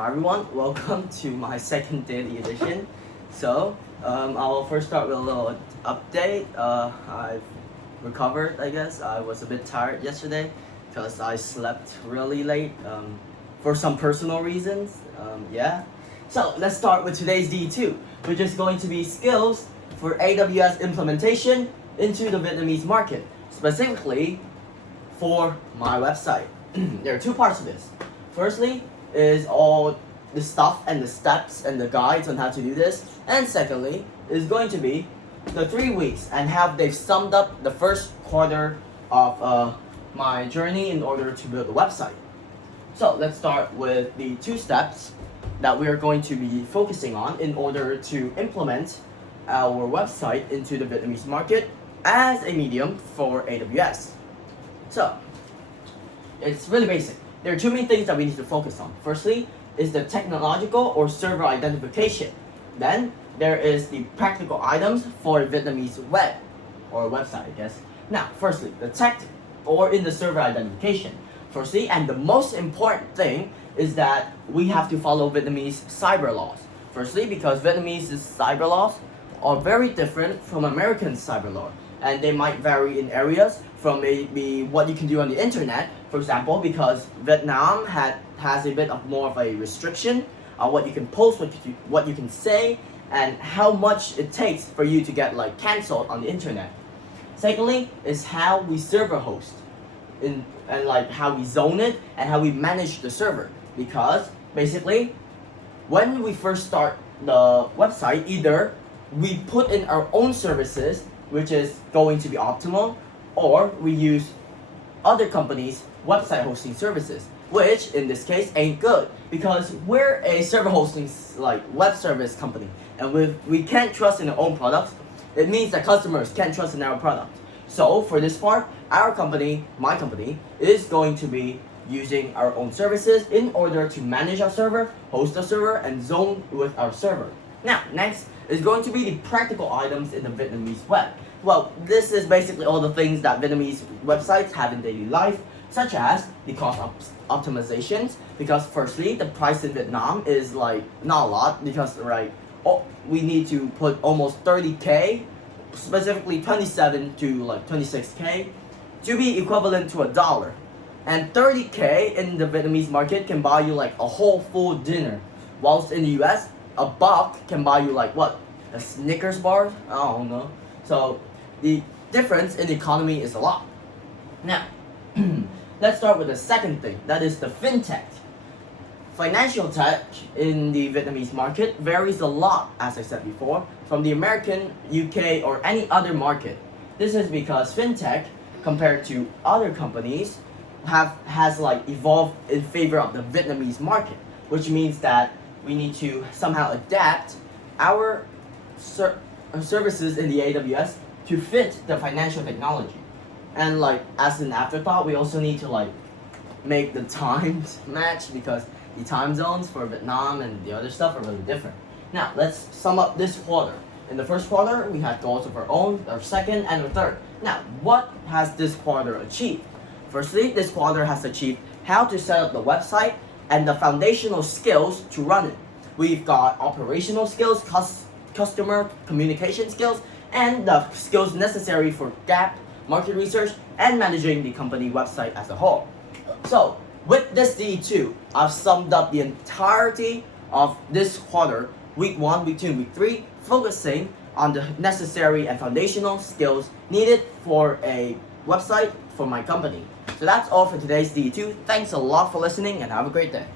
Hi everyone, welcome to my second daily edition. I'll first start with a little update. I've recovered, I guess. I was a bit tired yesterday because I slept really late for some personal reasons. So let's start with today's DE2, which is going to be skills for AWS implementation into the Vietnamese market, specifically for my website. There are two parts to this. Firstly is all the stuff and the steps and the guides on how to do this, and secondly is going to be the 3 weeks and how they've summed up the first quarter of my journey in order to build a website. So let's start with the 2 steps that we are going to be focusing on in order to implement our website into the Vietnamese market as a medium for AWS. So it's really basic. There are 2 main things that we need to focus on. Firstly is the technological or server identification. Then there is the practical items for Vietnamese web or website, I guess. Now, firstly, the tech or in the server identification. Firstly, and the most important thing is that we have to follow Vietnamese cyber laws. Firstly, because Vietnamese cyber laws are very different from American cyber law, and they might vary in areas from maybe what you can do on the internet. For example, because Vietnam has a bit of more of a restriction on what you can post, what you can say, and how much it takes for you to get like cancelled on the internet. Secondly is how we server host and like how we zone it and how we manage the server, because basically when we first start the website, either we put in our own services, which is going to be optimal, or we use other companies' website hosting services, which in this case ain't good, because we're a server hosting like web service company, and we can't trust in our own products. It means that customers can't trust in our product. So for this part, our company, my company, is going to be using our own services in order to manage our server, host the server, and zone with our server. Now, next is going to be the practical items in the Vietnamese web. Well, this is basically all the things that Vietnamese websites have in daily life, such as the cost optimizations, because firstly, the price in Vietnam is like not a lot, because we need to put almost 30K, specifically 27 to like 26K, to be equivalent to $1. And 30K in the Vietnamese market can buy you like a whole full dinner, whilst in the US, a buck can buy you like what? A Snickers bar? I don't know. So the difference in the economy is a lot. Now, let's start with the second thing, that is the fintech. Financial tech in the Vietnamese market varies a lot, as I said before, from the American, UK, or any other market. This is because fintech, compared to other companies, has like evolved in favor of the Vietnamese market, which means that we need to somehow adapt our services in the AWS to fit the financial technology. And like as an afterthought, we also need to like make the times match, because the time zones for Vietnam and the other stuff are really different. Now let's sum up this quarter. In the first quarter, we had goals of our own, our second, and our third. Now, what has this quarter achieved? Firstly, this quarter has achieved how to set up the website and the foundational skills to run it. We've got operational skills, customer communication skills, and the skills necessary for gap market research and managing the company website as a whole. So with this DE2, I've summed up the entirety of this quarter, week 1, week 2, and week 3, focusing on the necessary and foundational skills needed for a website for my company. So that's all for today's DE2. Thanks a lot for listening and have a great day.